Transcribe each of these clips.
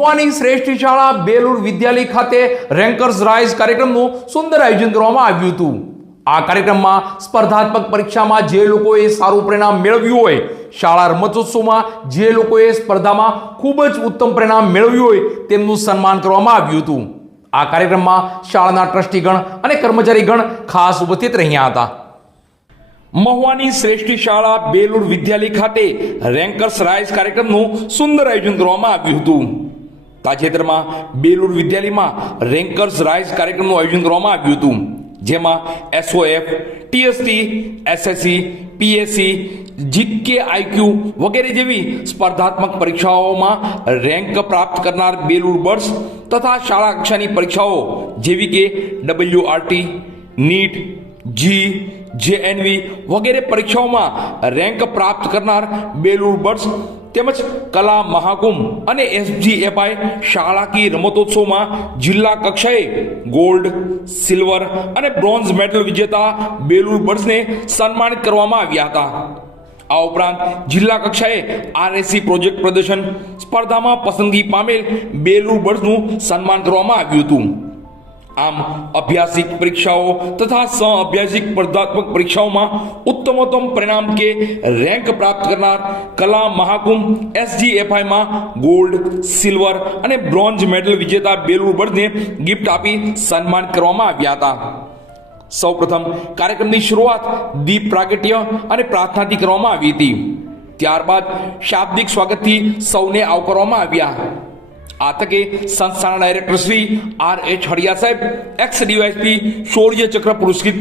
મહુવાની શ્રેષ્ઠ શાળા બેલુર વિદ્યાલય ખાતે રેન્કર્સ રાઇઝ કાર્યક્રમનું સુંદર આયોજન કરવામાં આવ્યું હતું। આ કાર્યક્રમમાં સ્પર્ધાત્મક પરીક્ષામાં જે લોકોએ સારું પરિણામ મેળવ્યું હોય, શાળા રમતોત્સવમાં જે લોકોએ સ્પર્ધામાં ખૂબ જ ઉત્તમ પરિણામ મેળવ્યું હોય તેમનું સન્માન કરવામાં આવ્યું હતું। આ કાર્યક્રમમાં શાળાના ટ્રસ્ટીગણ અને કર્મચારીગણ ખાસ ઉપસ્થિત રહ્યા હતા। મહુવાની શ્રેષ્ઠ શાળા બેલુર વિદ્યાલય ખાતે રેન્કર્સ રાઇઝ કાર્યક્રમનું સુંદર આયોજન કરવામાં આવ્યું હતું। તાજેતરમાં બેલુર વિદ્યાલયમાં રેન્કર્સ રાઇઝ કાર્યક્રમનું આયોજન કરવામાં આવ્યું હતું, જેમાં SOF, TST, SSC, PSC, GK IQ વગેરે જેવી સ્પર્ધાત્મક પરીક્ષાઓમાં રેન્ક પ્રાપ્ત કરનાર બેલુર બર્ડ્સ તથા શાળા કક્ષાની પરીક્ષાઓ જેવી કે WRT, NEET, JNV વગેરે પરીક્ષાઓમાં રેન્ક પ્રાપ્ત કરનાર બેલુર બર્ડ્સ તેમજ કલા મહાકુંભ અને SGFI શાળાકીય રમતોત્સવમાં જિલ્લા કક્ષાએ ગોલ્ડ, સિલ્વર અને બ્રોન્ઝ મેડલ વિજેતા બેલુર બર્ડ્સને સન્માનિત કરવામાં આવ્યા હતા। આ ઉપરાંત જિલ્લા કક્ષાએ RSC પ્રોજેક્ટ પ્રદર્શન સ્પર્ધામાં પસંદગી પામેલ બેલુર બર્ડ્સનું સન્માન કરવામાં આવ્યું હતું। આમ અભ્યાસિક પરીક્ષાઓ તથા સહ-અભ્યાસિક સ્પર્ધાત્મક પરીક્ષાઓમાં ઉત્તમોત્તમ પરિણામ કે રેન્ક પ્રાપ્ત કરનાર કલા મહાકુંભ SGFI માં ગોલ્ડ, સિલ્વર અને બ્રોન્ઝ મેડલ વિજેતા બેલુર બર્ડ્સને ગિફ્ટ આપી સન્માન કરવામાં આવ્યા હતા। સૌપ્રથમ કાર્યક્રમની શરૂઆત દીપ પ્રાગટ્ય અને પ્રાર્થનાથી કરવામાં આવી હતી। ત્યારબાદ શાબ્દિક સ્વાગતથી સૌને આવકારવામાં આવ્યા। આ તકે સંસ્થાના ડાયરેક્ટર શ્રી RH હડિયા સાહેબ, એક્સ ડીવાયએસપી શૌર્ય ચક્ર પુરસ્કૃત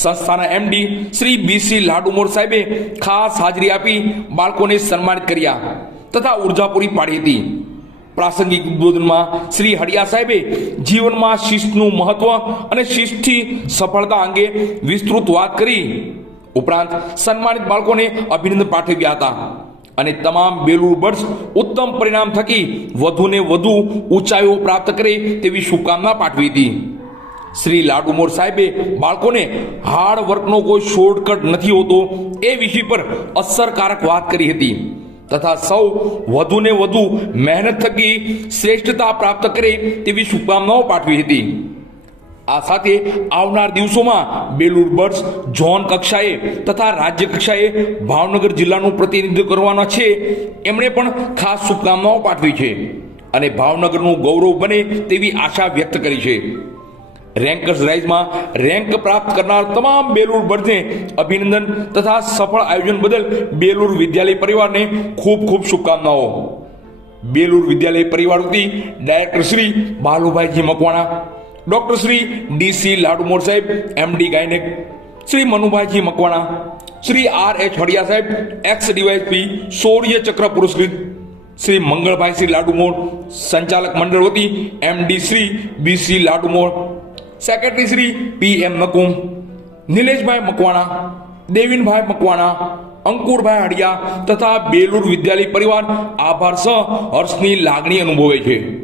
સંસ્થાના MD શ્રી BC લાડુમોર સાહેબે ખાસ હાજરી આપી બાળકોને સન્માનિત કર્યા તથા ઉર્જા પૂરી પાડી હતી। પ્રાસંગિક ઉદ્બોધનમાં શ્રી હડિયા સાહેબે જીવનમાં શિસ્તનું મહત્વ અને શિસ્તથી સફળતા અંગે વિસ્તૃત વાત કરી ઉપરાંત સન્માનિત બાળકોને અભિનંદન પાઠવ્યા હતા અને તમામ બેલુર બર્ડ્સ ઉત્તમ પરિણામ થકી વધુને વધુ ઊંચાઈઓ પ્રાપ્ત કરે તેવી શુભકામના પાઠવી હતી। શ્રી લાડુમોર સાહેબે બાળકોને હાર્ડ વર્કનો કોઈ શોર્ટકટ નથી હોતો એ વિષય પર અસરકારક વાત કરી હતી તથા સૌ વધુને વધુ મહેનત થકી શ્રેષ્ઠતા પ્રાપ્ત કરે તેવી શુભકામનાઓ પાઠવી હતી। આ સાથે આવનાર દિવસોમાં બેલુર બર્ડ્સ ઝોન કક્ષાએ તથા રાજ્ય કક્ષાએ ભાવનગર જિલ્લાનું પ્રતિનિધિત્વ કરવાના છે, એમણે પણ ખાસ શુભકામનાઓ પાઠવી છે અને ભાવનગરનું ગૌરવ બને તેવી આશા વ્યક્ત કરી છે। રેન્કર્સ રાઇઝમાં રેન્ક પ્રાપ્ત કરનાર તમામ બેલુર બર્ડ્સને અભિનંદન તથા સફળ આયોજન બદલ બેલુર વિદ્યાલય પરિવારને ખૂબ ખૂબ શુભકામનાઓ। બેલુર વિદ્યાલય પરિવાર વતી director Shri Balubhaiji Makwana, doctor Shri DC Ladumor સાહેબ MD gynaec, Shri Manubhaiji Makwana, Shri RH Hadiya સાહેબ એક્સ ડીવાયએસપી શૌર્ય ચક્ર પુરસ્કૃત, શ્રી મંગળભાઈ શ્રી લાડુમોર સંચાલક મંડળ વતી MD Shri BC Ladumor, secretary Shri PM Nakum, Nileshbhai Makwana, Devinbhai Makwana, Ankurbhai Hadiya તથા બેલુર વિદ્યાલય પરિવાર આભાર સહ હર્ષની લાગણી અનુભવે છે।